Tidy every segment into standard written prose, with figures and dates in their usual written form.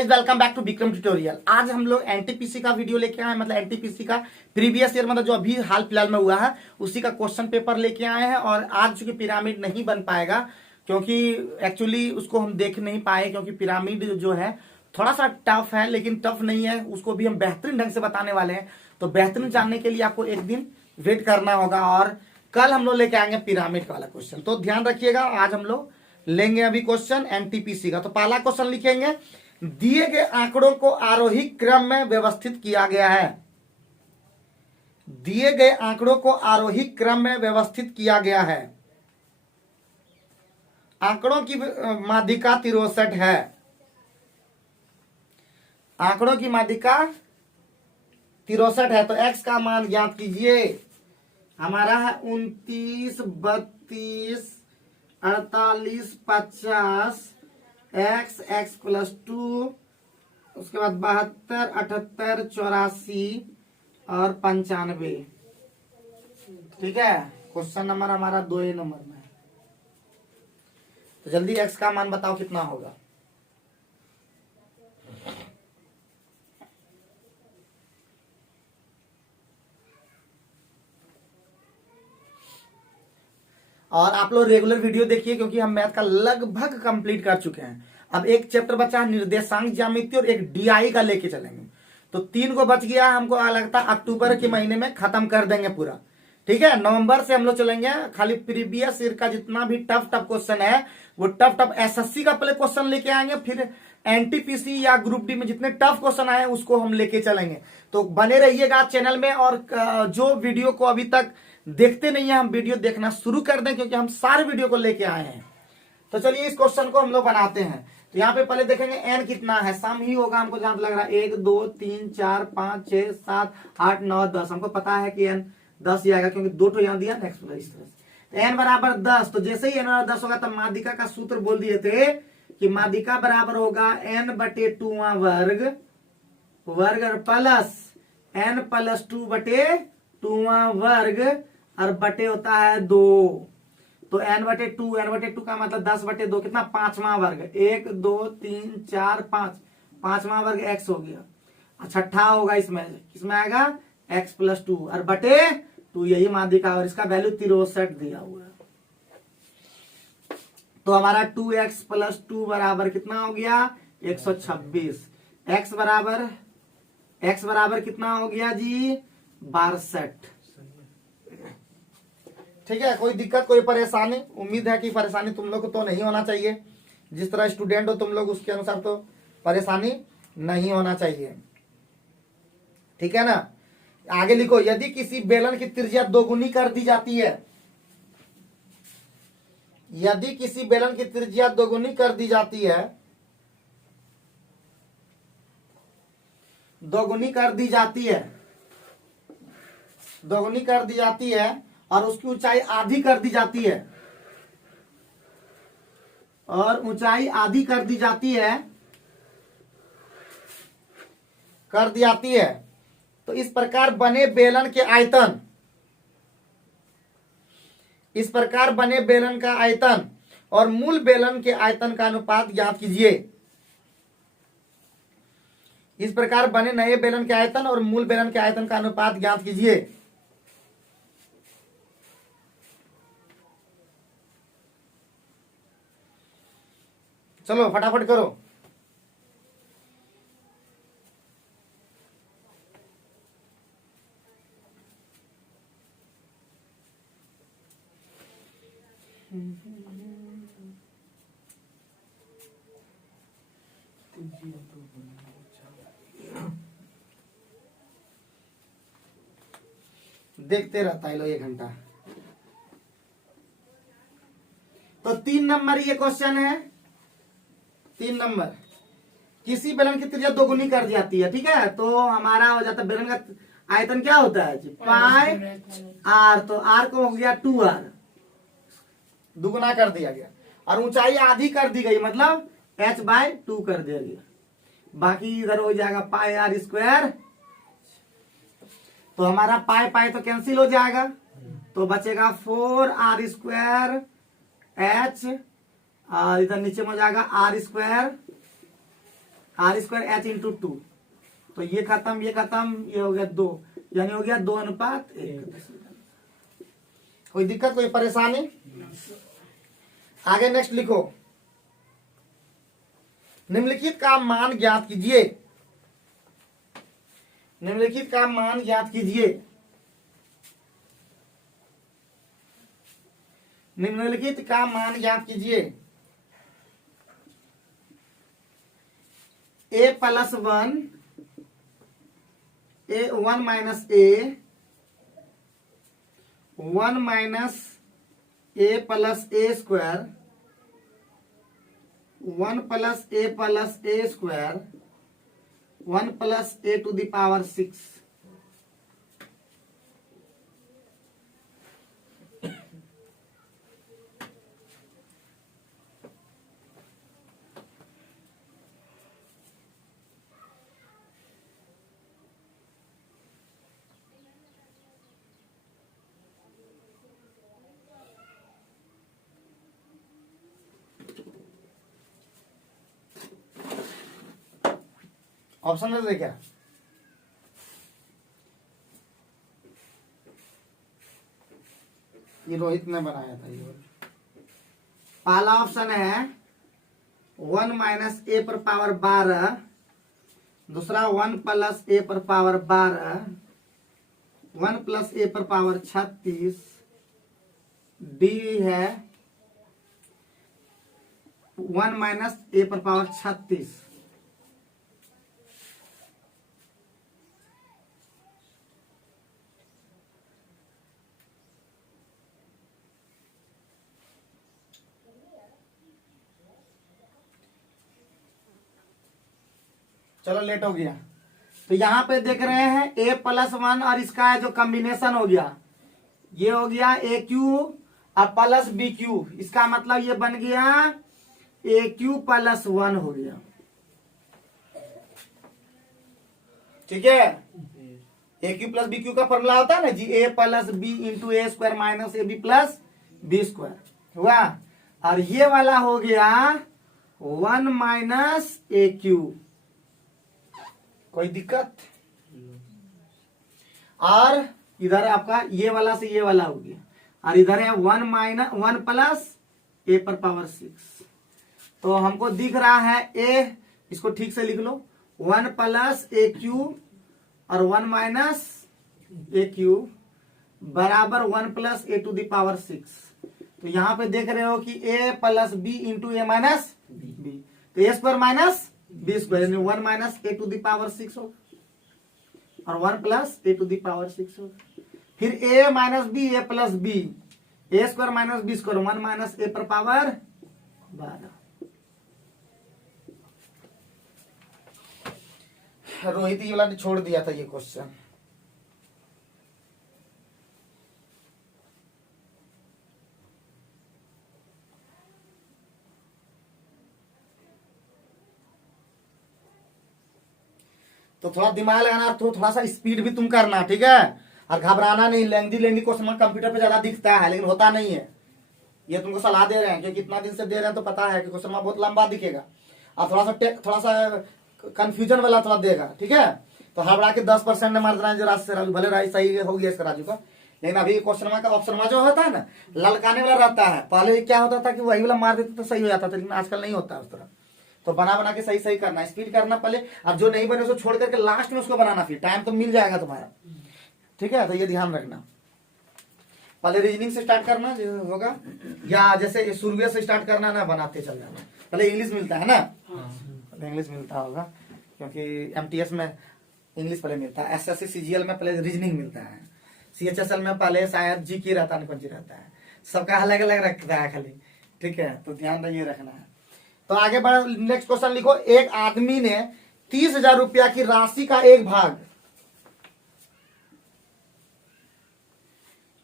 Welcome back to Vikram tutorial. आज हम लोग एनटीपीसी का वीडियो लेके आए हैं, मतलब एनटीपीसी का प्रीवियस ईयर मतलब जो अभी हाल फिलहाल में हुआ है उसी का क्वेश्चन पेपर लेके आए हैं। और आज चूंकि पिरामिड नहीं बन पाएगा क्योंकि एक्चुअली उसको हम देख नहीं पाए, क्योंकि पिरामिड जो है थोड़ा सा टफ है, लेकिन टफ नहीं है, उसको भी हम बेहतरीन ढंग से बताने वाले हैं। तो बेहतरीन जानने के लिए आपको एक दिन वेट करना होगा और कल हम लोग लेके आएंगे पिरामिड वाला क्वेश्चन। तो ध्यान रखिएगा, आज हम लोग लेंगे अभी क्वेश्चन एनटीपीसी का। तो पहला क्वेश्चन लिखेंगे, दिए गए आंकड़ों को आरोही क्रम में व्यवस्थित किया गया है। दिए गए आंकड़ों को आरोही क्रम में व्यवस्थित किया गया है। आंकड़ों की माध्यिका 63 है। आंकड़ों की माध्यिका 63 है। तो x का मान ज्ञात कीजिए। हमारा है 29, 32, 48, 50, x प्लस 2, उसके बाद 72, 78, 84 और 95। ठीक है, क्वेश्चन नंबर हमारा 2 नंबर में। तो जल्दी x का मान बताओ कितना होगा। और आप लोग रेगुलर वीडियो देखिए, क्योंकि हम मैथ का लगभग कंप्लीट कर चुके हैं। अब एक चैप्टर बचा है निर्देशांक ज्यामिति, और एक डीआई का लेके चलेंगे। तो 3 को बच गया। हमको लगता है अक्टूबर के महीने में खत्म कर देंगे पूरा। ठीक है, नवंबर से हम लोग चलेंगे। खाली प्रीवियस ईयर का जितना भी टफ क्वेश्चन है वो टफ एसएससी का पहले क्वेश्चन लेके आएंगे, फिर एनटीपीसी या ग्रुप डी में जितने टफ क्वेश्चन आए उसको हम लेके चलेंगे। तो बने रहिएगा चैनल में। और जो वीडियो को अभी तक देखते नहीं है, हम वीडियो देखना शुरू कर दें, क्योंकि हम सारे वीडियो को लेके आए हैं। तो चलिए इस क्वेश्चन को हम लोग बनाते हैं। तो यहाँ पे पहले देखेंगे एन कितना है, सम ही होगा हमको जहां लग रहा है। 1 2 3 4 5 6 7 8 9 10। हमको पता है कि एन 10 ही आएगा, क्योंकि 2 यहाँ दिया नेक्स्ट इस तरह से। तो एन बराबर 10। तो जैसे ही एन बराबर 10 होगा तब माध्यिका का सूत्र बोल दिए थे कि माध्यिका बराबर होगा एन बटे 2 वर्ग प्लस एन प्लस 2 बटे 2 वर्ग और बटे होता है 2। तो n बटे 2 का मतलब 10 बटे 2 कितना, 5वां वर्ग। 1 2 3 4 5, 5वां वर्ग x हो गया। छठा होगा इसमें आएगा x प्लस 2 और बटे 2, यही माध्यिका। और इसका वैल्यू 63 दिया हुआ है। तो हमारा 2x प्लस 2 बराबर कितना हो गया, 126। x बराबर कितना हो गया जी, 62। ठीक है, कोई दिक्कत कोई परेशानी, उम्मीद है कि परेशानी तुम लोग को तो नहीं होना चाहिए। जिस तरह स्टूडेंट हो तुम लोग, उसके अनुसार तो परेशानी नहीं होना चाहिए। ठीक है ना। आगे लिखो, यदि किसी बेलन की त्रिज्या दोगुनी कर दी जाती है, यदि किसी बेलन की त्रिज्या दोगुनी कर दी जाती है, दोगुनी कर दी जाती है और उसकी ऊंचाई आधी कर दी जाती है, और ऊंचाई आधी कर दी जाती है, तो इस प्रकार बने बेलन का आयतन और मूल बेलन के आयतन का अनुपात ज्ञात कीजिए। इस प्रकार बने नए बेलन के आयतन और मूल बेलन के आयतन का अनुपात ज्ञात कीजिए। चलो फटाफट करो। देखते रहता है लो 1 घंटा। तो 3 नंबर ये क्वेश्चन है। 3 नंबर, किसी बेलन की त्रिज्या दोगुनी कर दी जाती है। ठीक है, तो हमारा हो जाता है बेलन का आयतन क्या होता है जी, पाई आर। तो आर को हो गया 2r, दुगुना कर दिया गया। और ऊंचाई आधी कर दी गई, मतलब h/2 कर दिया गया। बाकी इधर हो जाएगा पाई आर स्क्वायर। तो हमारा पाई तो कैंसिल हो जाएगा, तो बचेगा 4r² h, और इधर नीचे में हो जाएगा r² are square H into 2, तो ये खत्म, ये हो गया 2, यानी हो गया 2:1। कोई दिक्कत, कोई परेशानी? आगे नेक्स्ट लिखो, निम्नलिखित का मान ज्ञात कीजिए। निम्नलिखित का मान ज्ञात कीजिए। निम्नलिखित का मान ज्ञात कीजिए। a plus 1, a 1 minus a, 1 minus a plus a square, 1 plus a square, 1 plus a to the power 6। Option दे क्या? ये रोहित ने बनाया था ये। पहला ऑप्शन है 1 माइनस ए पर पावर 12, दूसरा 1 प्लस ए पर पावर 12, 1 प्लस ए पर पावर 36, डी है 1 माइनस ए पर पावर 36। चलो लेट हो गया। तो यहां पे देख रहे हैं a प्लस 1 और इसका जो कॉम्बिनेशन हो गया, ये हो गया ए क्यू और प्लस बी क्यू। इसका मतलब ये बन गया ए क्यू प्लस 1 हो गया। ठीक है, a q plus b q का फॉर्मूला होता है ना जी, a plus b into a square minus a b plus b square हुआ। और ये वाला हो गया 1 माइनस ए क्यू। कोई दिक्कत? और इधर आपका ये वाला से ये वाला हो गया, और इधर है 1 माइनस 1 प्लस ए पर पावर 6। तो हमको दिख रहा है ए, इसको ठीक से लिख लो, 1 प्लस ए क्यू और 1 माइनस ए क्यू बराबर 1 plus a to the power 6। तो यहां पे देख रहे हो कि a plus b into a minus b, तो a square minus b square, यानी 1 minus a to the power 6 हो, और 1 plus a to the power 6 हो। फिर a minus b, a plus b, a square minus b square, 1 minus a पर power 12। Rohit ये वाला ने छोड़ दिया था ये क्वेश्चन। तो थोड़ा दिमाग लगाना, तो थोड़ा सा स्पीड भी तुम करना, ठीक है? और घबराना नहीं। लेंदी क्वेश्चन कंप्यूटर पे ज्यादा दिखता है लेकिन होता नहीं है। ये तुमको सलाह दे रहे हैं क्योंकि इतना दिन से दे रहे हैं, तो पता है कि क्वेश्चन बहुत लंबा दिखेगा और थोड़ा सा कंफ्यूजन वाला थोड़ा देगा, ठीक है? तो हड़बड़ा के 10% ने मार देना जो राज से राजू, भले राज सही हो गया इसका राजू का, लेकिन अभी क्वेश्चन का ऑप्शन जो होता है ना, ललकाने वाला रहता है। पहले क्या होता था कि वही वाला मार देते तो सही हो जाता था, लेकिन आजकल नहीं होता उस तरह। तो बना के सही करना, स्पीड करना पहले, और जो नहीं बने उसको छोड़ करके लास्ट में उसको बनाना, फिर टाइम तो मिल जाएगा तुम्हारा, ठीक है? तो ये ध्यान रखना। पहले रीजनिंग से स्टार्ट करना होगा, या जैसे शुरू से स्टार्ट करना ना, बनाते चल जाना। पहले इंग्लिश मिलता है ना, इंग्लिश मिलता होगा क्योंकि एमटीएस में इंग्लिश पहले मिलता है, एसएससी सीजीएल में पहले रीजनिंग मिलता है, सीएचएसएल में पहले शायद जीके रहता है, निकुंजी रहता है, सबका अलग अलग रखता है खाली, ठीक है? तो ध्यान ये रखना है। तो आगे बढ़, नेक्स्ट क्वेश्चन लिखो। एक आदमी ने 30,000 रुपया की राशि का एक भाग,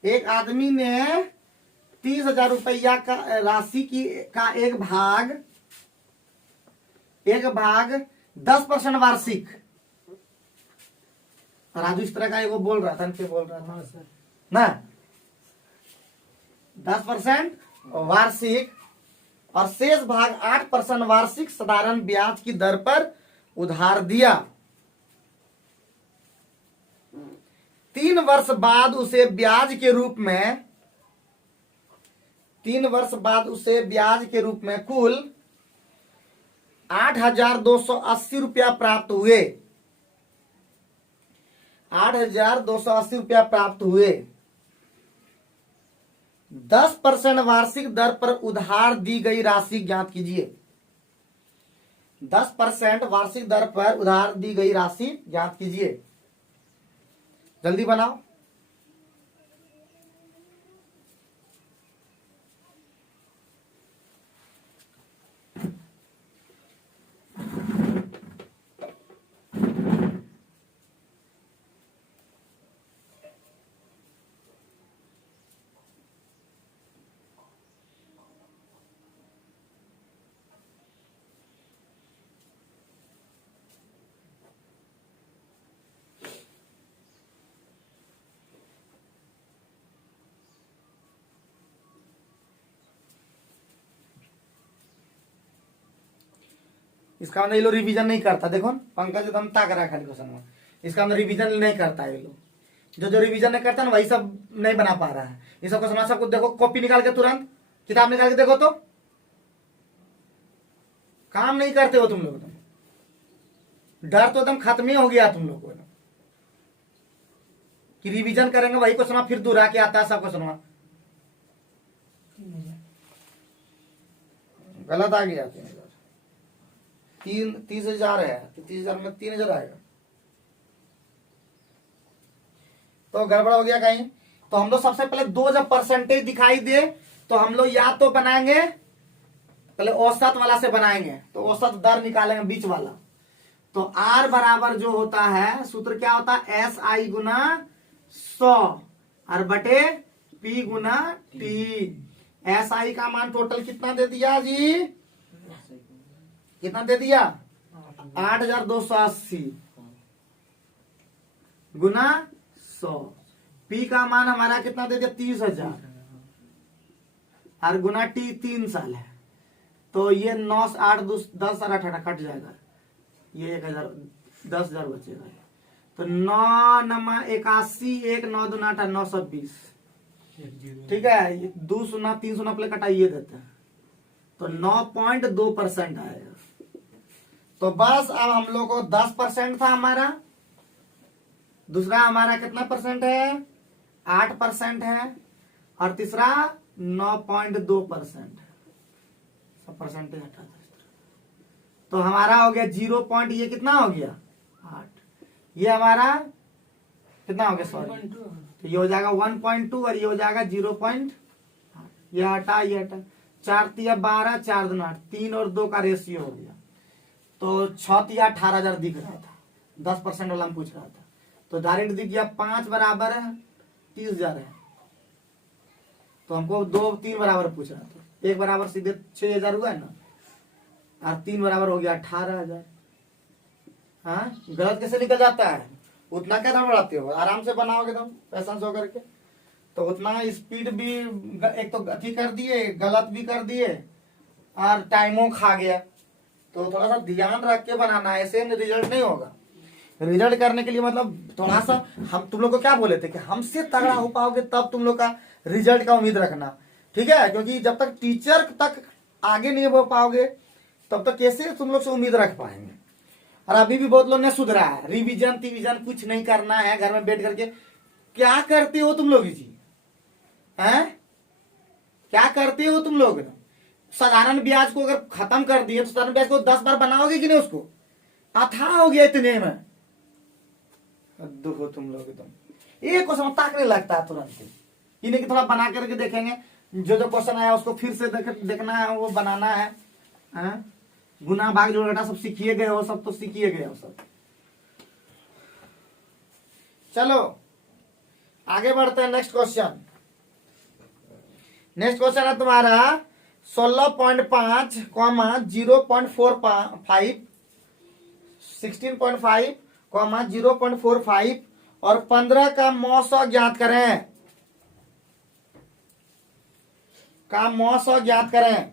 एक आदमी ने 30,000 रुपया का राशि का एक भाग 10% वार्षिक। राजू इस तरह का एगो बोल रहा था, बोल रहा था ना, 10% वार्षिक और शेष भाग 8% वार्षिक साधारण ब्याज की दर पर उधार दिया, 3 वर्ष बाद उसे ब्याज के रूप में 3 वर्ष बाद उसे ब्याज के रूप में कुल 8,280 रुपया प्राप्त हुए, 8,280 रुपया प्राप्त हुए। 10% वार्षिक दर पर उधार दी गई राशि ज्ञात कीजिए। 10% वार्षिक दर पर उधार दी गई राशि ज्ञात कीजिए। जल्दी बनाओ। इसका मतलब ये लोग रिवीजन नहीं करता। देखो पंकज एकदम ताक रहा है खाली क्वेश्चन में, इसका मतलब रिवीजन नहीं करता ये लोग। जो रिवीजन नहीं करता ना वही सब नहीं बना पा रहा है। ये सब क्वेश्चन सबको देखो, कॉपी निकाल के तुरंत किताब निकाल के देखो तो काम नहीं करते हो तुम लोग। डर तो एकदम खत्म ही हो गया तुम लोग को कि रिवीजन करेंगे वही क्वेश्चन फिर दोहरा के आता है सब क्वेश्चन। गलत आ गया। 30,000 है तो 30,000 में 3,000 आएगा तो गड़बड़ हो गया कहीं। तो हम लोग सबसे पहले 2 जब परसेंटेज दिखाई दे तो हम लोग या तो बनाएंगे पहले औसत वाला से बनाएंगे, तो औसत दर निकालेंगे बीच वाला। तो आर बराबर जो होता है सूत्र क्या होता है, एस आई गुना 100 और बटे P Guna T. S I का मान टोटल कितना दे दिया जी, कितना दे दिया 8,280 गुना 100। पी का मान हमारा कितना दे दिया 30,000 और गुना टी 3 साल है। तो ये 9 8 10 और 18 कट जाएगा, ये 1,000 10,000 बचेगा। तो 9 नमा 81 1 9 2 8 920 ठीक है। 2 0 3 0 प्ले कटाइए देते हैं तो 9.2% आएगा। तो बस अब हम लोग को 10% था हमारा, दूसरा हमारा कितना परसेंट है 8% है और तीसरा 9.2% सब परसेंटेज हटा दो। तो हमारा हो गया 0. ये कितना हो गया 8, ये हमारा कितना हो गया सॉरी, तो ये हो जाएगा 1.2 और ये हो जाएगा 0. ये हटा ये हटा 4 तिया 12 4 2 8 3 और 2 का रेशियो हो गया। तो 6 तिया 18,000 दिख रहा था, 10% वाला हम पूछ रहा था। तो डायरेक्ट दिख गया 5 बराबर है 30,000 है। तो हमको 2 3 बराबर पूछ रहा था, 1 बराबर सीधे 6,000 हुआ है ना और 3 बराबर हो गया 18,000। हाँ गलत कैसे निकल जाता है, उतना क्या दाम बढ़ाते हो, आराम से बनाओगे तुम पैसा सो करके। तो उतना स्पीड भी एक तो अथी कर दिए, गलत भी कर दिए और टाइमों खा गया। तो थोड़ा सा ध्यान रख के बनाना है, ऐसे रिजल्ट नहीं होगा। रिजल्ट करने के लिए मतलब थोड़ा सा हम तुम लोग को क्या बोले थे कि हमसे तगड़ा हो पाओगे तब तुम लोग का रिजल्ट का उम्मीद रखना, ठीक है। क्योंकि जब तक टीचर तक आगे नहीं हो पाओगे तब तक कैसे तुम लोग से उम्मीद रख पाएंगे। और अभी भी बहुत लोग ने सुधरा है, रिवीजन तिवीजन कुछ नहीं करना है, घर में बैठ करके क्या करते हो तुम लोग जी हैं, क्या करते हो तुम लोग। साधारण ब्याज को अगर खत्म कर दिए तो साधारण ब्याज को 10 बार बनाओगे कि नहीं, उसको अथाह हो गया इतने में। दुख हो तुम लोग एकदम, एक क्वेश्चन ताकने लगता है तुरंत। इन्हें की थोड़ा बना करके देखेंगे, जो जो क्वेश्चन आया उसको फिर से देखना है, वो बनाना है। गुना भाग जोड़ घटा सब सीखिए गए हो, सब तो सीखिए गए हो सब। चलो आगे बढ़ते हैं। नेक्स्ट क्वेश्चन, नेक्स्ट क्वेश्चन है तुम्हारा 16.5 0.45 16.5 0.45 और 15 का मौसा ज्ञात करें, का मौसा ज्ञात करें।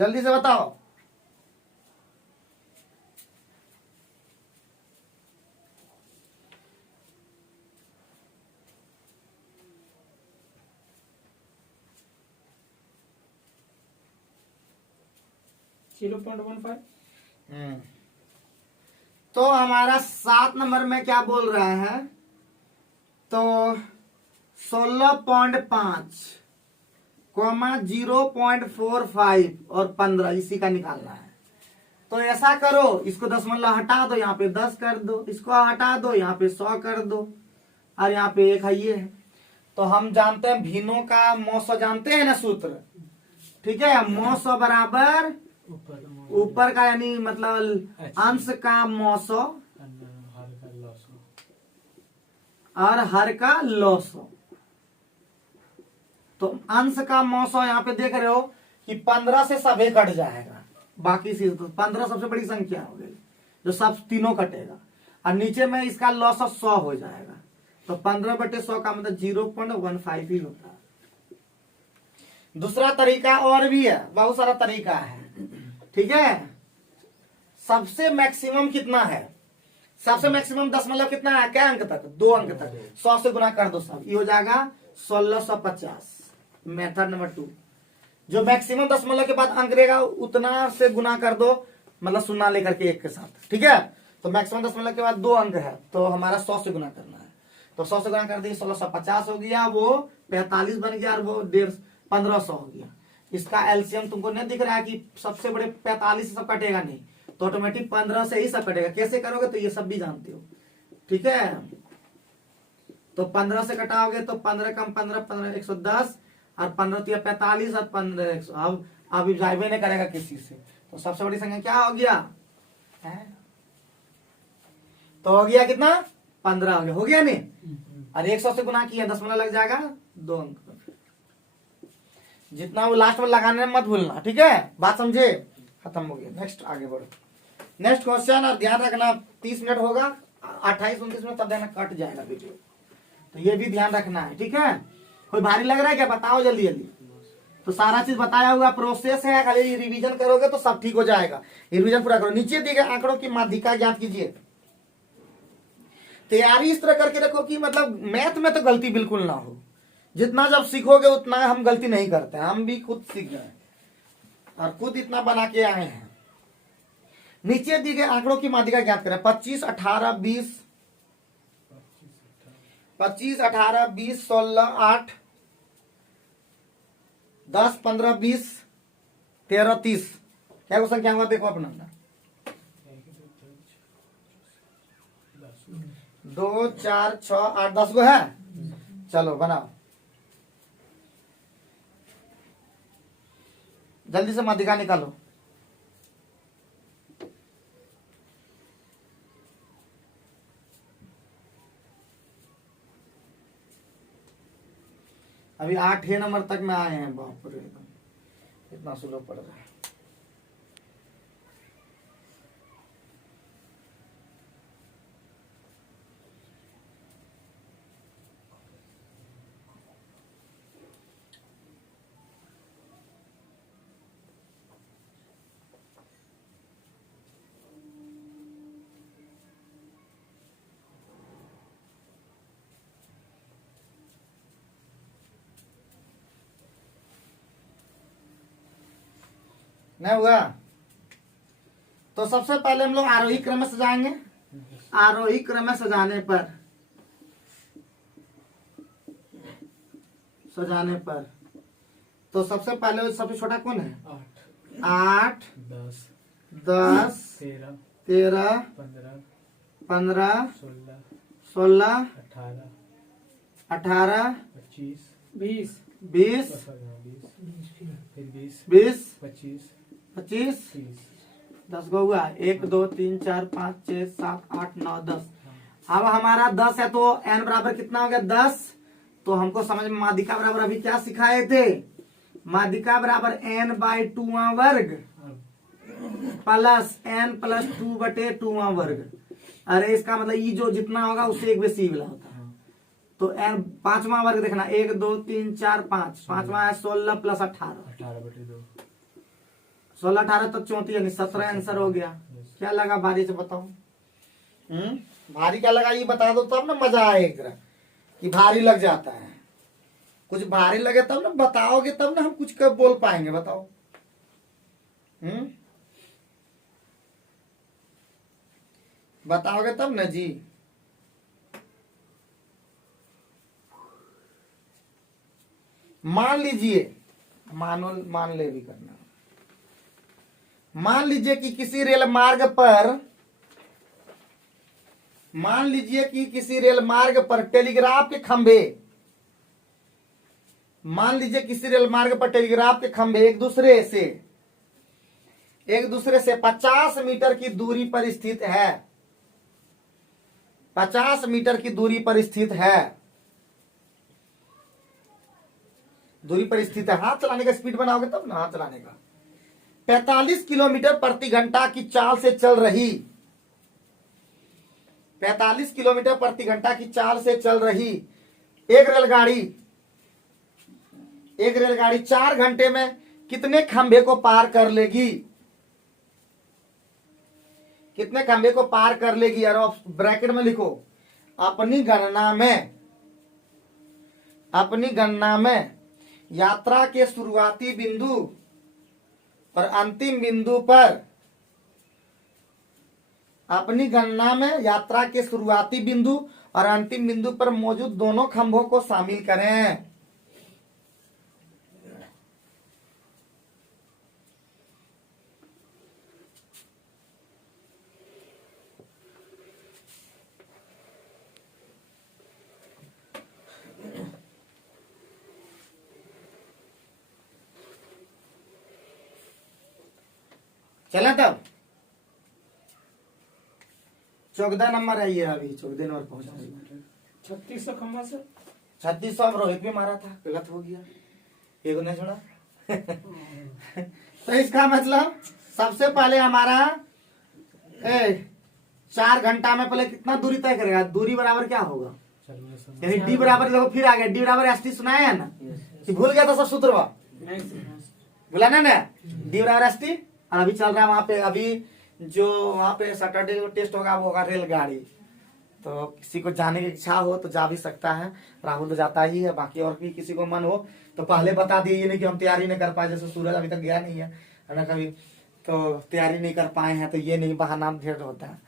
जल्दी से बताओ। तो हमारा 7 नंबर में क्या बोल रहा है, तो 16.5 कॉमा 0.45 और 15 इसी का निकालना है। तो ऐसा करो, इसको दशमलव हटा दो, यहाँ पे 10 कर दो, इसको हटा दो, यहाँ पे 100 कर दो, और यहाँ पे एक है ये है। तो हम जानते हैं भिन्नों का मौसो जानते हैं ना सूत्र, ठीक है। मौसो बराबर ऊपर का यानी मतलब अंश का मौसो और हर का लौसो। तो अंश का मौसो यहाँ पे देख रहे हो कि 15 से सभी कट जाएगा, बाकी से तो 15 सबसे बड़ी संख्या हो गई जो सब तीनों कटेगा, और नीचे में इसका लॉस 100 हो जाएगा। तो 15/100 का मतलब 0.15 ही होता है। दूसरा तरीका और भी है, बहुत सारा तरीका है, ठीक है। सबसे मैक्सिमम कितना है, सबसे मैक्सिमम दशमलव कितना है, क्या अंक तक, 2 अंक तक, 100 से गुना कर दो सब, ये हो जाएगा 1650। मेथड नंबर 2, जो मैक्सिमम दशमलव के बाद अंक रहेगा उतना से गुना कर दो, मतलब शून्य लेकर के 1 के साथ, ठीक है। तो मैक्सिमम दशमलव के बाद 2 अंक है, तो हमारा 100 से गुना करना है। तो 100 से गुना कर दिए 1650 हो गया, वो 45 बन गया, और वो 1500 हो गया। इसका एलसीएम तुमको नहीं दिख रहा है कि सबसे बड़े 45 से सब कटेगा नहीं, तो ऑटोमेटिक 15 से ही सब कटेगा। कैसे करोगे तो ये सब भी जानते हो, ठीक है। तो 15 से कटाओगे तो 15 कम 15 15 110, और 15 तो 45, और 15 100। अब अभी जाइबे नहीं करेगा किसी से, तो सबसे बड़ी संख्या क्या हो गया है? तो हो गया कितना, 15 हो गया नहीं, और 100 से गुना किया, दशमलव लग जाएगा 2 अंक। जितना वो लास्ट में लगाने में मत भूलना, ठीक है, बात समझे। खत्म हो गया, नेक्स्ट आगे बढ़ो। नेक्स्ट क्वेश्चन, और ध्यान रखना 30 मिनट होगा, 28-29 मिनट तब देना कट जाएगा वीडियो, तो ये भी ध्यान रखना है, ठीक है। कोई भारी लग रहा है क्या, बताओ जल्दी जल्दी। तो सारा चीज बताया हुआ प्रोसेस है, खाली रिवीजन करोगे तो सब ठीक हो जाएगा। रिवीजन पूरा करो। नीचे दिए गए आंकड़ों की माध्यिका ज्ञात कीजिए। तैयारी इस तरह करके रखो कि मतलब मैथ में तो गलती बिल्कुल ना हो। जितना जब सीखोगे उतना हम गलती नहीं करते, हम भी खुद सीख गए और खुद इतना बना के आए हैं। नीचे दिए गए आंकड़ों की माध्यिका ज्ञात करें। 25, 18, 20, 25, 18, 20, 16, 8, 10, 15, 20, 13, 30। क्या क्वेश्चन क्या हुआ देखो अपना। 2, 4, 6, 8, 10 गो है। चलो बनाओ जल्दी से माध्यिका निकालो। अभी 8 नंबर तक में आए हैं, बाप रे इतना स्लो पड़ रहा है। नहीं हुआ तो सबसे पहले हम लोग आरोही क्रम में सजाएंगे। आरोही क्रम में सजाने पर तो सबसे पहले सबसे छोटा कौन है? 8, 10, 13, 15, 16, 18, 20, 20, 25, 10 गो हुआ। 1, 2, 3, 4, 5, 6, 7, 8, 9, 10। अब हमारा 10 है तो n बराबर कितना हो गया? 10। तो हमको समझ में माध्यिका बराबर अभी क्या सिखाए थे? माध्यिका बराबर n/2 वर्ग प्लस n + 2/2 वर्ग। अरे इसका मतलब ये जो जितना होगा उससे 1 बेसी वाला होता है। तो n 5वां वर्ग देखना। 1, 2, 3, 4, 5। 5वां है 16 + 18। 16 18 तक 34 यानी 17 आंसर हो गया। क्या लगा भारी से बताओ? भारी क्या लगा ये बता दो तब ना मजा आएगा कि भारी लग जाता है। कुछ भारी लगे तब ना बताओगे, तब ना हम कुछ कब बोल पाएंगे बताओ। बताओगे तब ना जी। मान लीजिए, मान ले भी करना। मान लीजिए कि किसी रेल मार्ग पर, मान लीजिए कि किसी रेल मार्ग पर टेलीग्राफ के खंभे, मान लीजिए किसी रेल मार्ग पर टेलीग्राफ के खंभे एक दूसरे से 50 मीटर की दूरी पर स्थित है। 50 मीटर की दूरी पर स्थित है। दूरी पर स्थित है। हाथ चलाने का स्पीड बनाओगे तब ना, हाथ चलाने का। 45 किलोमीटर प्रति घंटा की चाल से चल रही, 45 किलोमीटर प्रति घंटा की चाल से चल रही एक रेलगाड़ी 4 घंटे में कितने खंभे को पार कर लेगी? कितने खंभे को पार कर लेगी? और ब्रैकेट में लिखो अपनी गणना में यात्रा के शुरुआती बिंदु और अंतिम बिंदु पर, अपनी गणना में यात्रा के शुरुआती बिंदु और अंतिम बिंदु पर मौजूद दोनों खंभों को शामिल करें। चला तब 14 नंबर है ये, अभी 14 नंबर पहुंचा। 3600 खम्बा से 3600 रोहित भी मारा था, गलत हो गया, एक ने छोड़ा। तो इसका मतलब सबसे पहले हमारा 4 घंटा में पहले कितना दूरी तय करेगा? दूरी बराबर क्या होगा? यानी डी बराबर, देखो फिर आ गया डी बराबर एस टी, सुनाया है ना कि भूल गया था सब सूत्र? बोला ना डी बराबर एस टी। और अभी चल रहा है वहां पे, अभी जो वहां पे सैटरडे जो टेस्ट होगा वो होगा रेलगाड़ी। तो किसी को जाने की इच्छा हो तो जा भी सकता है, राहुल तो जाता ही है, बाकी और भी किसी को मन हो तो पहले बता दिए, ये नहीं कि हम तैयारी नहीं कर पाए। जैसे सूरज अभी तक गया नहीं है ना कभी, तो तैयारी नहीं कर पाए हैं, तो ये नहीं बहाना ढेर होता है।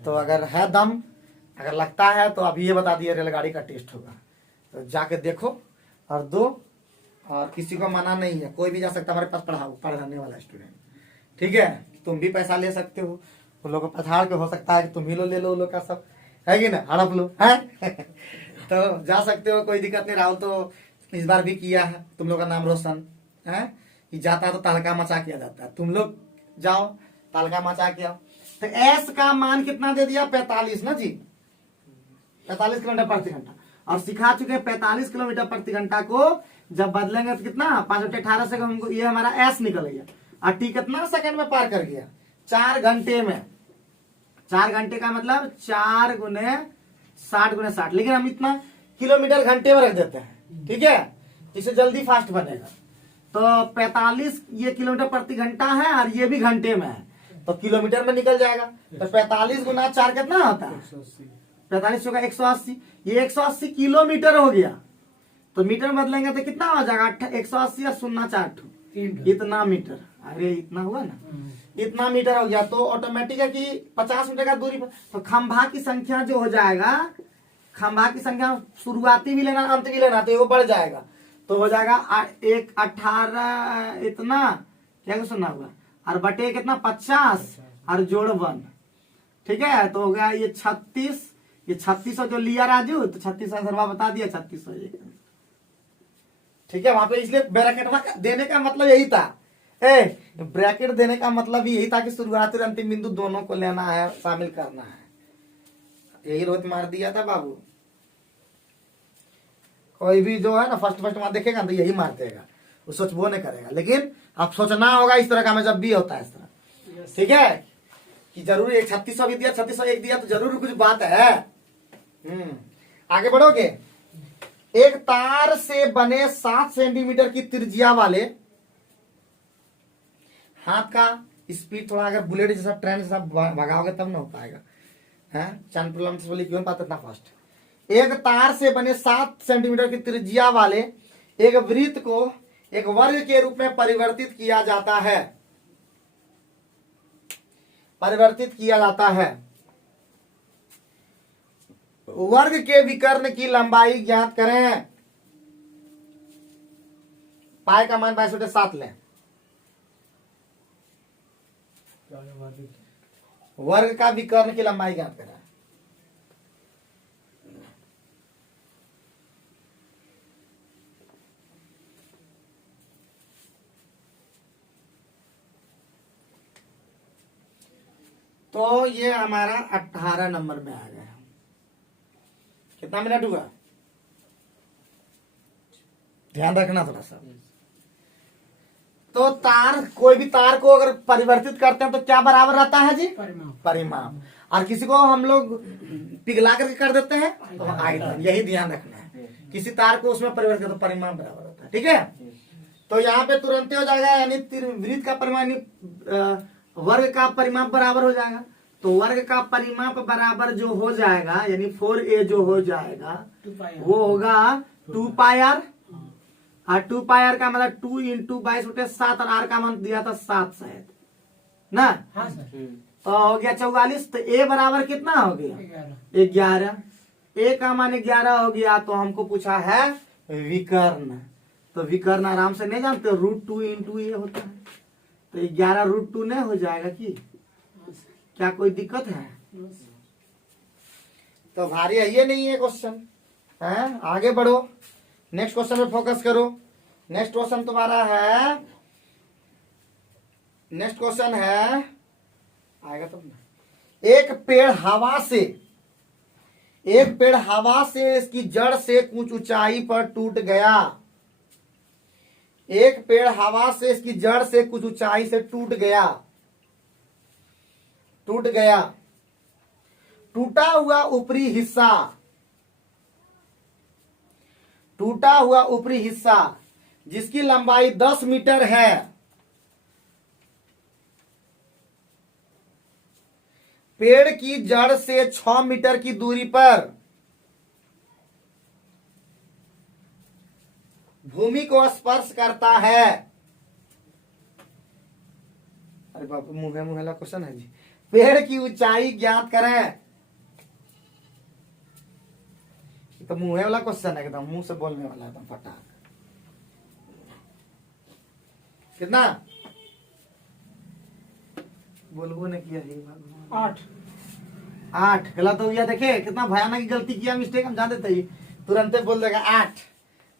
तो अगर है दम, अगर लगता है तो अभी ये बता दिए रेलगाड़ी का टेस्ट होगा, तो जाके देखो और दो, और किसी को मना नहीं है, कोई भी जा सकता है हमारे पास पढ़ाने वाला स्टूडेंट। ठीक है, तुम भी पैसा ले सकते हो, उन लोग को पछाड़ के हो सकता है कि तुम ही लो ले लो उन लोग का सब, है कि ना, हड़प लो है। तो जा सकते हो, कोई दिक्कत नहीं। राहुल तो इस बार भी किया है, तुम लोग का नाम रोशन है कि जाता है तो तहलका मचा किया जाता है, तुम लोग जाओ तहलका मचा के आओ। तो एस का मान कितना दे दिया? 45 ना जी, 45 किलोमीटर प्रति घंटा। और सिखा चुके हैं 45 किलोमीटर प्रति घंटा को जब बदलेंगे तो कितना, 5 18 से हमको ये हमारा एस निकल गया। और टी कितना सेकंड में पार कर गया? 4 घंटे में। 4 घंटे का मतलब 4 गुने 60 गुने 60, लेकिन हम इतना किलोमीटर घंटे में रख देते हैं, ठीक है, इससे जल्दी फास्ट बनेगा। तो 45 ये किलोमीटर प्रति घंटा है और ये भी घंटे में है, तो किलोमीटर में निकल जाएगा। तो 45 गुना 4 कितना होता है? 45 होगा 180। ये 180 किलोमीटर हो गया, तो मीटर में बदलेंगे तो कितना हो जाएगा? 180 और 0.4 इतना मीटर। अरे इतना हुआ ना, इतना मीटर हो गया। तो ऑटोमेटिक है कि 50 मीटर का दूरी पर, तो खंभा की संख्या जो हो जाएगा, खंभा की संख्या शुरुआती भी लेना अंत भी लेना, तो वो बढ़ जाएगा। तो हो जाएगा 18 इतना, क्या सुनना हुआ, और बटे कितना 50 और जोड़ 1, ठीक है। तो हो गया ये 36, ये 3600 जो लिया राजू, तो 3600 बता दिया 3600, ठीक है। वहां पे इसलिए ब्रैकेट देने का मतलब यही था, ब्रैकेट देने का मतलब भी यही था कि शुरुआती और अंतिम बिंदु दोनों को लेना है, शामिल करना है। यही रोहित मार दिया था बाबू। कोई भी जो है ना फर्स्ट वहां देखेगा तो यही मार देगा, वो सोचबो नहीं करेगा। लेकिन अब सोचना होगा इस तरह का, में जब भी होता है इस तरह, ठीक है, कि जरूर एक 3600 भी दिया, 3601 दिया, तो जरूर कुछ बात है। आगे बढ़ोगे। एक तार से बने 7 सेंटीमीटर की त्रिज्या वाले हाथ का स्पीड थोड़ा अगर बुलेट जैसा ट्रेन जैसा भगाओगे तब ना हो पाएगा। है चांदपुर से बोले क्यों पाता इतना फास्ट। एक तार से बने 7 सेंटीमीटर की त्रिज्या वाले एक वृत्त को एक वर्ग के रूप में परिवर्तित किया जाता है। परिवर्तित किया जाता है। वर्ग के विकर्ण की लंबाई ज्ञात करें। पाई का मान 22/7 लें। वर्ग का विकर्ण की लंबाई ज्ञात करें। तो ये हमारा 18 नंबर में आ गया। कितना मिनट हुआ? ध्यान रखना थोड़ा सा। तो तार, कोई भी तार को अगर परिवर्तित करते हैं तो क्या बराबर रहता है जी? परिमाप। और किसी को हम लोग पिघला करके कर देते हैं तो आयतन। यही ध्यान रखना है। किसी तार को उसमें परिवर्तित तो परिमाप बराबर होता है। ठीक है, तो यहाँ पे तुरंत हो जाएगा, यानी वृत्त का परिमाप वर्ग का परिमाप बराबर हो जाएगा। तो वर्ग का परिमाप बराबर जो हो जाएगा यानी 4a जो हो जाएगा वो होगा 2πr। और 2πr का मतलब 2 × 22/7 और r का मान दिया था 7 शायद ना। हाँ सर। तो हो गया 44। तो a बराबर कितना हो गया? 11। a का मान 11 हो गया। तो हमको पूछा है विकर्ण। तो विकर्ण आराम से नहीं जानते, √2 × a होता है। तो 11 √2 नहीं हो जाएगा कि? क्या कोई दिक्कत है? तो भारी है ये नहीं है क्वेश्चन है। आगे बढ़ो, नेक्स्ट क्वेश्चन पे फोकस करो। नेक्स्ट क्वेश्चन तुम्हारा है, नेक्स्ट क्वेश्चन है आएगा तो ना। एक पेड़ हवा से इसकी जड़ से कुछ ऊंचाई पर टूट गया। एक पेड़ हवा से इसकी जड़ से कुछ ऊंचाई से टूट गया। टूटा हुआ ऊपरी हिस्सा जिसकी लंबाई 10 मीटर है, पेड़ की जड़ से 6 मीटर की दूरी पर भूमि को स्पर्श करता है। अरे बाप, मुंह वाला क्वेश्चन है जी। पेड़ की ऊंचाई ज्ञात करें। तो मुंह वाला क्वेश्चन है, एकदम मुंह से बोलने वाला एकदम फटाक। कितना बोलबो ने किया है? 8 गलत हो गया। देखिए कितना भयानक गलती किया, मिस्टेक हम जान देते ही तुरंत बोल देगा 8,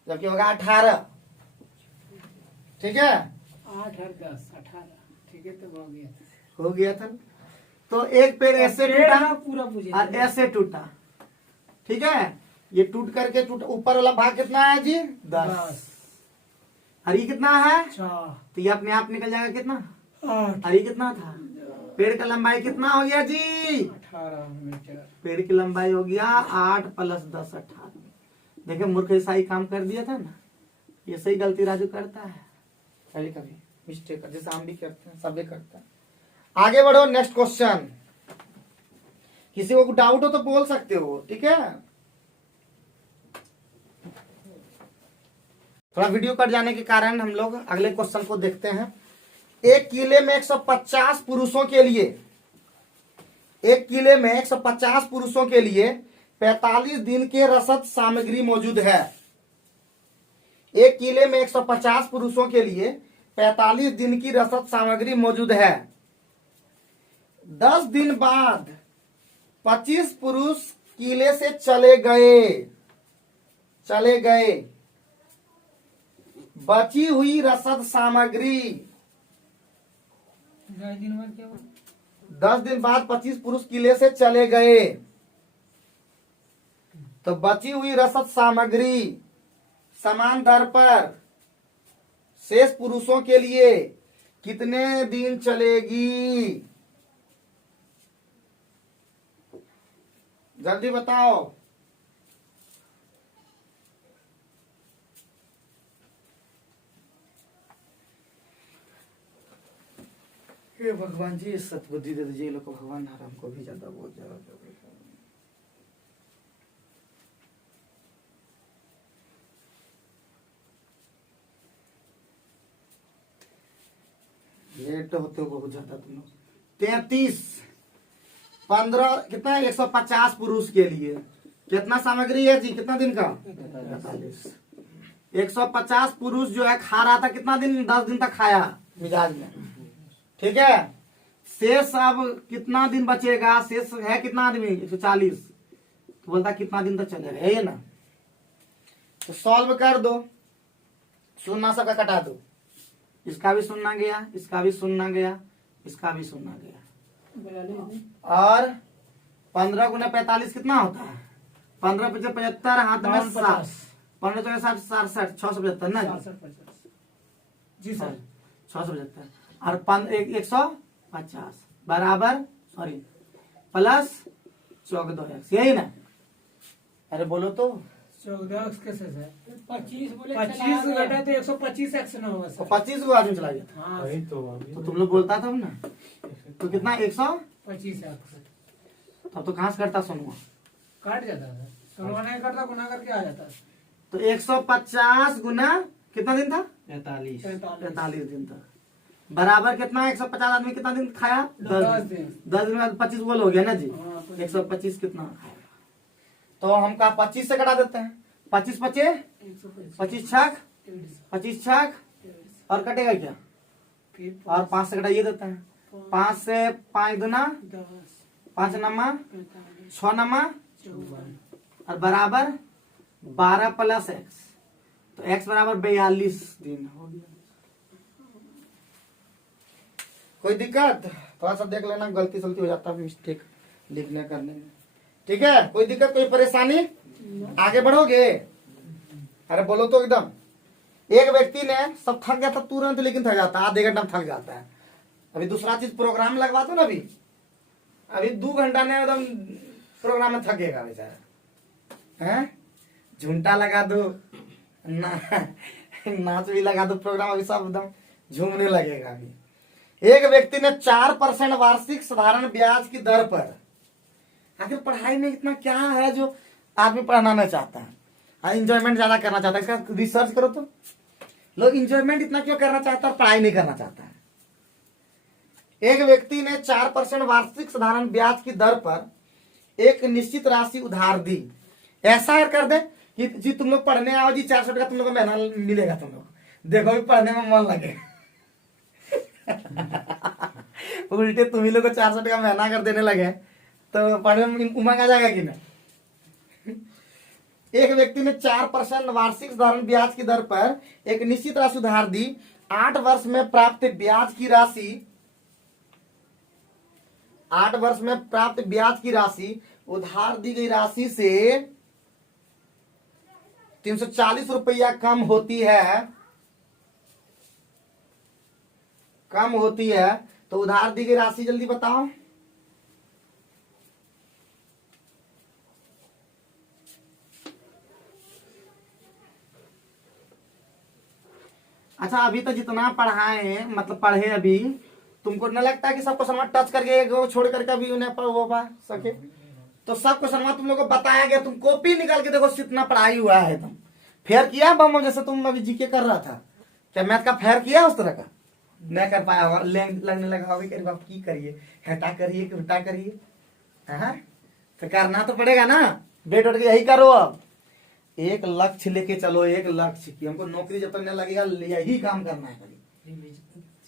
जबकि होगा 18। ठीक है, 8 और 10 18। ठीक है, तो हो गया था। तो एक पेड़ ऐसे टूटा पूरा और ऐसे टूटा। ठीक है, ये टूट करके टूटा। ऊपर वाला भाग कितना है जी? 10। और ये कितना है? 4। तो ये अपने आप निकल जाएगा कितना? 8। और ये कितना था? पेड़ का लंबाई कितना हो गया जी? 18 मीटर। पेड़ की लंबाई हो गया 8 + 10 18। देखिए मूर्ख सही काम कर दिया था ना। ये सही गलती राजू करता है कभी कभी, मिस्टेक जैसे हम भी करते हैं, सब भी करते हैं। आगे बढ़ो, नेक्स्ट क्वेश्चन। किसी को डाउट हो तो बोल सकते हो। ठीक है, थोड़ा वीडियो कट जाने के कारण हम लोग अगले क्वेश्चन को देखते हैं। एक किले में 150 पुरुषों के लिए, एक किले में 150 पुरुषों के लिए 45 दिन के रसद सामग्री मौजूद है। एक किले में 150 पुरुषों के लिए 45 दिन की रसद सामग्री मौजूद है। 10 दिन बाद 25 पुरुष किले से चले गए। बची हुई रसद सामग्री 10 दिन बाद 25 पुरुष किले से चले गए। तो बची हुई रसद सामग्री समान दर पर शेष पुरुषों के लिए कितने दिन चलेगी? जल्दी बताओ। हे भगवान जी सतबुद्धि दे दीजिए लोग को भगवान, और हमको भी ज्यादा बहुत ज्यादा लेट होते हो बहुत ज्यादा तुम लोग। 33 15 कितना है 150 पुरुष के लिए कितना सामग्री है जी, कितना दिन का 45। 150 पुरुष जो है खा रहा था कितना दिन, 10 दिन तक खाया मिजाज में, ठीक है। शेष अब कितना दिन बचेगा, शेष है कितना आदमी 140, तो बोलता कितना दिन तक चलेगा, है ये ना। तो सॉल्व कर दो, सुनना सबका कटा दो, इसका भी सुनना गया, इसका भी सुनना गया, इसका भी सुनना गया। और 15 गुना 45 कितना होता है, 15 × 75 हाथ में 7, 15 × 60 67 675 ना जी सर 675 और 150 बराबर सॉरी प्लस 14x, यही ना। अरे बोलो तो 14 कैसे सर, 25 बोले 25 घटा तो 125 एक्स ना होगा तो सर। 25 को आदमी चला गया था, हाँ वही तो तो तुम लोग बोलता था ना, तो कितना 100, 25 एक्स तब तो कहाँ से करता सुनवा, काट जाता है सर, सुनवाना ही करता, गुना करके आ जाता है। तो 150 गुना कितना दिन था 45 45 दिन तक बराबर कितना, 150 आदमी कितना दिन खाया 10 दिन। 10 दिन में 25 बोल हो गया ना जी, हाँ, 125 कितना खाया। तो हम कहा 25 से कटा देते हैं, 25 बचे 25 छक 25 छक और कटेगा क्या, और 5 से कटाइए देते हैं, 5 से 5 दुना 5 नमा 6 नमा और बराबर 12 + x, तो x बराबर 42 दिन हो गया। कोई दिक्कत, थोड़ा सा देख लेना, गलती सलती हो जाता है मिस्टेक लिखने करने में, ठीक है। कोई दिक्कत कोई परेशानी, आगे बढ़ोगे। अरे बोलो तो एकदम। एक व्यक्ति ने सब थक गया था तुरंत, लेकिन थक जाता है आधे घंटा में थक जाता है। अभी दूसरा चीज प्रोग्राम लगवा दो ना, अभी 2 घंटा ने एकदम प्रोग्राम में थकेगा बेचारा, हैं झुमटा लगा दो नाच भी लगा दो, प्रोग्राम अभी सब एकदम झूमने लगेगा। अभी एक व्यक्ति ने 4% वार्षिक साधारण ब्याज की दर पर, आखिर पढ़ाई में इतना क्या है जो आदमी पढ़ना नहीं चाहता है, इंजॉयमेंट ज्यादा करना चाहता है, इसका रिसर्च करो तो लोग इंजॉयमेंट इतना क्यों करना चाहता है और पढ़ाई नहीं करना चाहता है। एक व्यक्ति ने 4% वार्षिक साधारण ब्याज की दर पर एक निश्चित राशि उधार दी। ऐसा कर दे कि जी तुम लोग पढ़ने आओ जी, 400 का तुम लोग को महीना मिलेगा, तुम लोग देखो भी पढ़ने में मन लगे उल्टे तुम ही लोग को 400 का महीना अगर देने लगे तो पढ़ने में उमंग आ जाएगा कि ना। एक व्यक्ति ने 4% वार्षिक साधारण ब्याज की दर पर एक निश्चित राशि उधार दी। 8 वर्ष में प्राप्त ब्याज की राशि 8 वर्ष में प्राप्त ब्याज की राशि उधार दी गई राशि से 340 रुपया कम होती है, तो उधार दी गई राशि जल्दी बताओ। अच्छा अभी तो जितना पढ़ाए मतलब पढ़े अभी, तुमको न लगता कि सब क्वेश्चन टच करके वो छोड़ करके अभी उन्हें वो पा सके, तो सब क्वेश्चन तुम लोग को बताया गया, तुम कॉपी निकाल के देखो कितना पढ़ाई हुआ है। तुम फेयर किया बम, जैसे तुम अभी जीके कर रहा था, क्या मैथ का फेयर किया उस तरह का नहीं कर पाया होगा, लगने लगा होगा कि बाप की करिए, हटा करिए कि उल्टा करिए, तो करना तो पड़ेगा ना, बैठ उठ के यही करो। अब एक लक्ष्य लेके चलो, एक लक्ष्य की हमको नौकरी जब तक नहीं लगेगा यही काम करना है,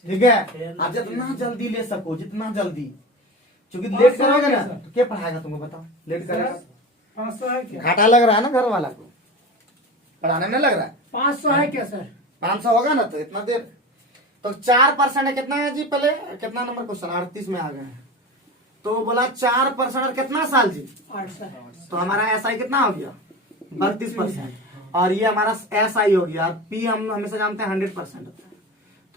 ठीक है। आप जितना जल्दी ले सको, जितना जल्दी, क्योंकि लेट करोगे ना तो क्या पढ़ाएगा तुमको, बताओ लेट करेगा 500 है क्या? घाटा लग रहा है ना घर वाला को, पढ़ाने में लग रहा है। 500 है क्या सर? 500 होगा ना, तो इतना देर तो 4% है, कितना है जी पहले कितना नंबर क्वेश्चन 38 में आ गए हैं, तो बोला 4% और कितना साल जी 8 साल। तो हमारा एसआई कितना हो गया 32%, और ये हमारा एसआई हो गया। पी हम हमेशा जानते हैं 100%,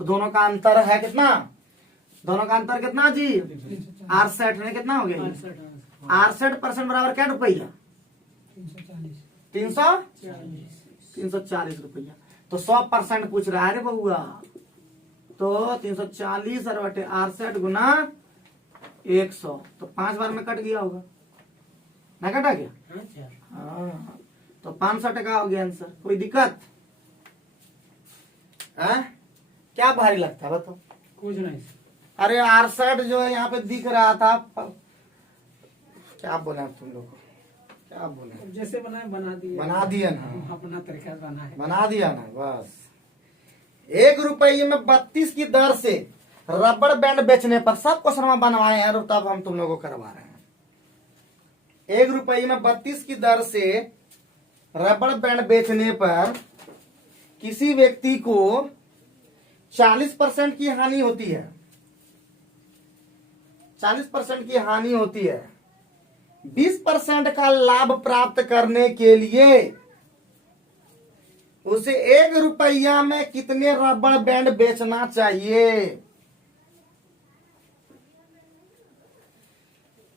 तो दोनों का अंतर है कितना, दोनों का अंतर कितना जी 68 में कितना हो गया 68% बराबर क्या रुपया 340 रुपया, तो 100% पूछ रहा है रे बउआ, तो 340 और बटे 68 गुना 100, तो 5 बार में कट गया होगा ना, कटा क्या? अच्छा हाँ, तो 500 टका हो गया आंसर। कोई दिक्कत है? क्या भारी लगता है बताओ? कुछ नहीं। अरे 68 जो है यहाँ पे दिख रहा था, क्या बोला तुम लोग को, क्या बोले? अब जैसे बनाए बना दिए, बना दिया ना, हम अपना तरीका से बनाए। बना दिया ना बस। 1 रुपये में 32 की दर से रबड़ बैंड बेचने पर, सब क्वेश्चन बनवाए हैं और तब हम तुम लोगों को करवा रहे हैं। 1 रुपये में 32 की दर से रबड़ बैंड बेचने पर किसी व्यक्ति को 40% की हानि होती है। 40% की हानि होती है। 20% का लाभ प्राप्त करने के लिए उसे 1 रुपया में कितने रबड़ बैंड बेचना चाहिए?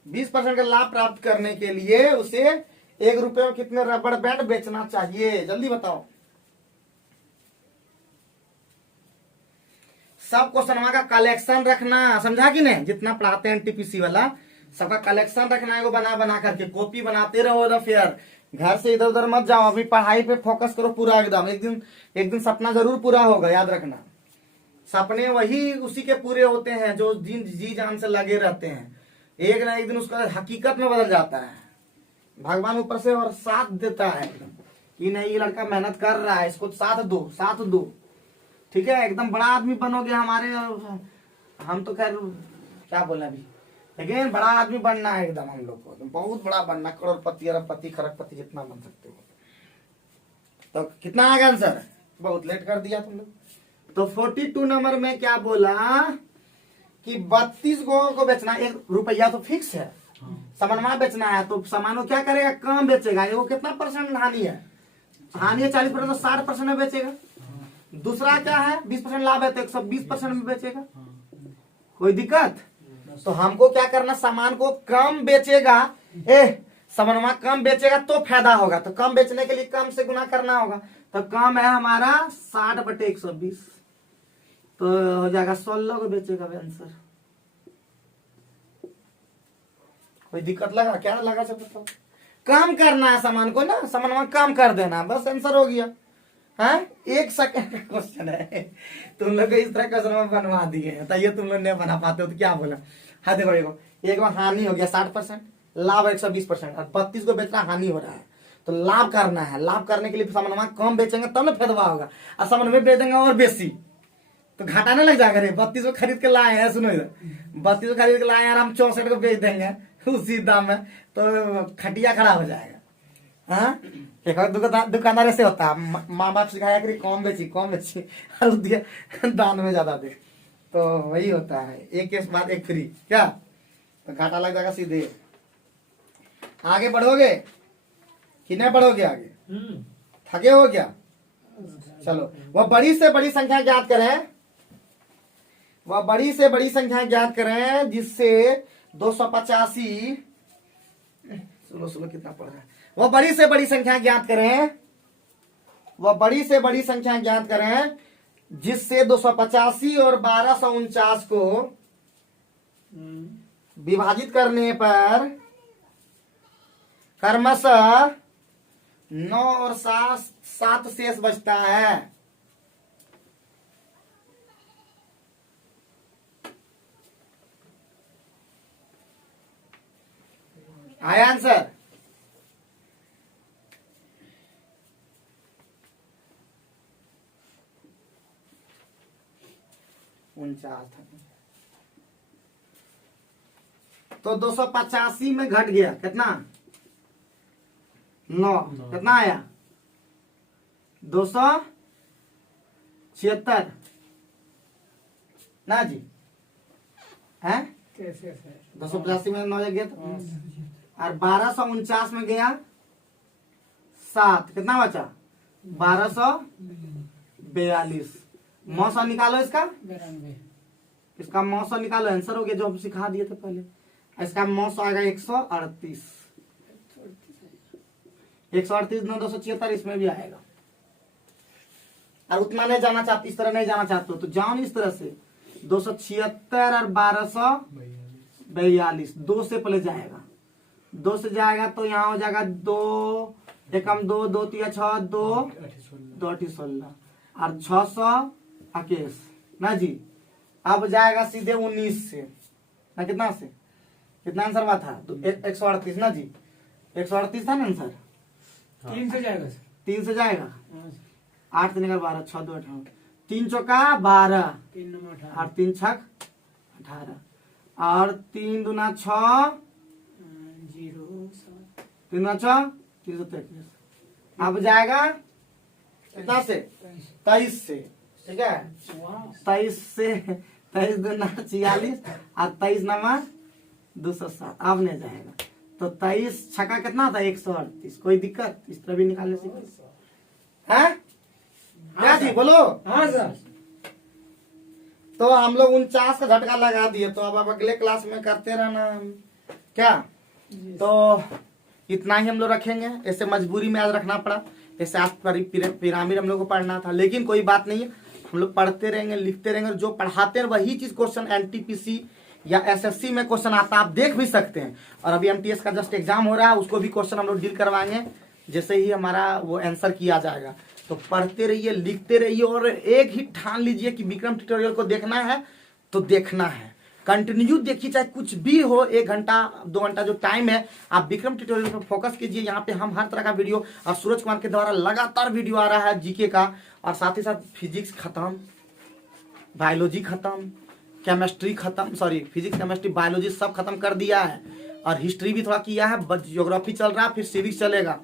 20% का लाभ प्राप्त करने के लिए उसे 1 रुपये में कितने रबड़ बैंड बेचना चाहिए? जल्दी बताओ। सब क्वेश्चन का कलेक्शन रखना, समझा कि नहीं? जितना पढ़ाते हैं टीपीसी वाला सबका कलेक्शन रखना है, वो बना बना करके कॉपी बनाते रहो एकदम। फिर घर से इधर उधर मत जाओ, अभी पढ़ाई पे फोकस करो पूरा एकदम। एक दिन सपना जरूर पूरा होगा, याद रखना। सपने वही उसी के पूरे होते हैं जो जी जान से लगे रहते हैं। एक ना एक दिन उसका हकीकत में बदल जाता है। भगवान ऊपर से और साथ देता है एकदम कि नहीं, ये लड़का मेहनत कर रहा है, इसको साथ दो, साथ दो। ठीक है, एकदम बड़ा आदमी बनोगे हमारे। हम तो खैर क्या बोले अभी, लेकिन बड़ा आदमी बनना है एकदम हम लोग को, बहुत बड़ा बनना, करोड़पति, अरबपति, खरबपति जितना बन सकते हो। तो कितना आ गया आंसर? बहुत लेट कर दिया तुम लोग। तो 42 नंबर में क्या बोला कि 32 को बेचना, 1 रुपया तो फिक्स है, सामानवा बेचना है, तो सामान को क्या करेगा? कम बेचेगा। वो कितना परसेंट हानि है? हानि है 40%, तो 60% में बेचेगा। दूसरा क्या है? 20% लाभ है, तो 120% में बेचेगा। कोई दिक्कत? तो हमको क्या करना, सामान को कम बेचेगा। सामानवा कम बेचेगा तो फायदा होगा, तो कम बेचने के लिए कम से गुना करना होगा। तो कम है हमारा 60 बटे 120, तो हो जाएगा 16 को बेचेगा आंसर। कोई दिक्कत लगा क्या? लगा सब बताओ। कम करना है सामान को ना, सामान कम कर देना, बस आंसर हो गया। हाँ, 1 सेकंड का क्वेश्चन है, तुम लोग इस तरह क्वेश्चन बनवा दिए हैं, तो ये तुम लोग नहीं बना पाते हो तो क्या बोला? हाँ देखो, एक बार हानि हो गया 60%, लाभ 120%, और 32 को बेचना हानि हो रहा है, तो लाभ करना है। लाभ करने के लिए सामान कम बेचेंगे तब ना फायदा होगा, और सामान में बेच देंगे और बेसी तो घाटा नहीं लग जाएगा। रे 32 को खरीद के लाए हैं, सुनो इधर, 32 को खरीद के लाए हैं, हम 64 को बेच देंगे उसी दाम में, तो खटिया खड़ा हो जाएगा। हाँ, एक और दुकानदार ऐसे होता है, माँ बाप सिखाया कि कम बेची और दिया दान में ज्यादा दे, तो वही होता है, एक के बाद एक फ्री, क्या तो घाटा लग जाएगा सीधे। आगे बढ़ोगे कि नहीं बढ़ोगे? आगे थके हो क्या? चलो, वह बड़ी से बड़ी संख्या ज्ञात करें, वह बड़ी से बड़ी संख्या ज्ञात करें जिससे 285, सुनो कितना पढ़ रहा है। वह बड़ी से बड़ी संख्या ज्ञात करें, वह बड़ी से बड़ी संख्या ज्ञात करें जिससे 285 और 1249 को विभाजित करने पर क्रमशः 9 और 7 शेष बचता है। आया आंसर? तो 285 में घट गया कितना? 9। कितना आया? 276 ना जी, है? 285 में 9 गया था, और 1249 में गया 7, कितना बचा? 1242। मौसा निकालो इसका, 92। इसका मौसा निकालो, आंसर हो गया जो हम सिखा दिए थे पहले। इसका मौसा आएगा 138, 138 9 276, इसमें भी आएगा। और उतना नहीं जाना चाहते, इस तरह नहीं जाना चाहते हो तो जाओ नहीं इस तरह से। 276 और 1242, 2 से पहले जाएगा, 2 से जाएगा तो यहाँ हो जाएगा 2 एकम 2, 2 3 6, 2 2 8 16 और 621 ना जी। अब जाएगा सीधे 19 से ना, कितना से कितना आंसर हुआ था? 138 ना जी, 138 था ना आंसर। 3 से जाएगा सर। 3 से जाएगा, हाँ सर। 8 3 12, 6 2 18, 3 चौका 12 3 नंबर 18 और 3 छक 18 और 3 दूना 6, 0 7 3 दूना 6 323। अब जाएगा कितना से? 23 से, ठीक है। 23 से 23 दूना 46 और 23 नंबर 207। अब नहीं जाएगा तो 23 छक्का कितना था? 138। कोई दिक्कत? इस तरह भी निकालने से है क्या जी, बोलो। हाँ सर। तो हम लोग 49 का झटका लगा दिए, तो अब अगले क्लास में करते रहना क्या। तो इतना ही हम लोग रखेंगे, ऐसे मजबूरी में आज रखना पड़ा, ऐसे आज पिरामिड हम लोग को पढ़ना था, लेकिन कोई बात नहीं है, हम लोग पढ़ते रहेंगे, लिखते रहेंगे, जो पढ़ाते हैं वही चीज क्वेश्चन एनटीपीसी या एसएससी में क्वेश्चन आता है, आप देख भी सकते हैं। और अभी एमटीएस का जस्ट एग्जाम हो रहा है, उसको भी क्वेश्चन हम लोग डील करवाएंगे, जैसे ही हमारा वो आंसर किया जाएगा। तो पढ़ते रहिए, लिखते रहिए और एक ही ठान लीजिए कि विक्रम ट्यूटोरियल को देखना है तो देखना है, कंटिन्यू देखिए, चाहे कुछ भी हो, 1 घंटा 2 घंटा जो टाइम है, आप विक्रम ट्यूटोरियल पर फोकस कीजिए। यहाँ पे हम हर तरह का वीडियो, और सूरज कुमार के द्वारा लगातार वीडियो आ रहा है जीके का, और साथ ही साथ फिजिक्स खत्म, बायोलॉजी खत्म, केमिस्ट्री खत्म, सॉरी फिजिक्स केमिस्ट्री बायोलॉजी सब खत्म कर दिया है, और हिस्ट्री भी थोड़ा किया है, बस ज्योग्राफी चल रहा है, फिर सिविक्स चलेगा।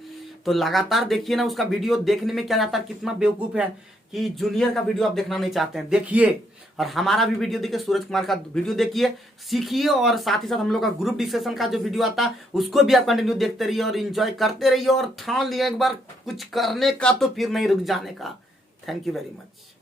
तो लगातार देखिए ना, उसका वीडियो देखने में क्या जाता है, कितना बेवकूफ है कि जूनियर का वीडियो आप देखना नहीं चाहते हैं, देखिए। और हमारा भी वीडियो देखिए, सूरज कुमार का वीडियो देखिए, सीखिए, और साथ ही साथ हम लोग का ग्रुप डिस्कशन का जो वीडियो आता है उसको भी आप कंटिन्यू देखते रहिए और एंजॉय करते रहिए, और ठान लिया एक बार कुछ करने का तो फिर नहीं रुक जाने का। Thank you very much.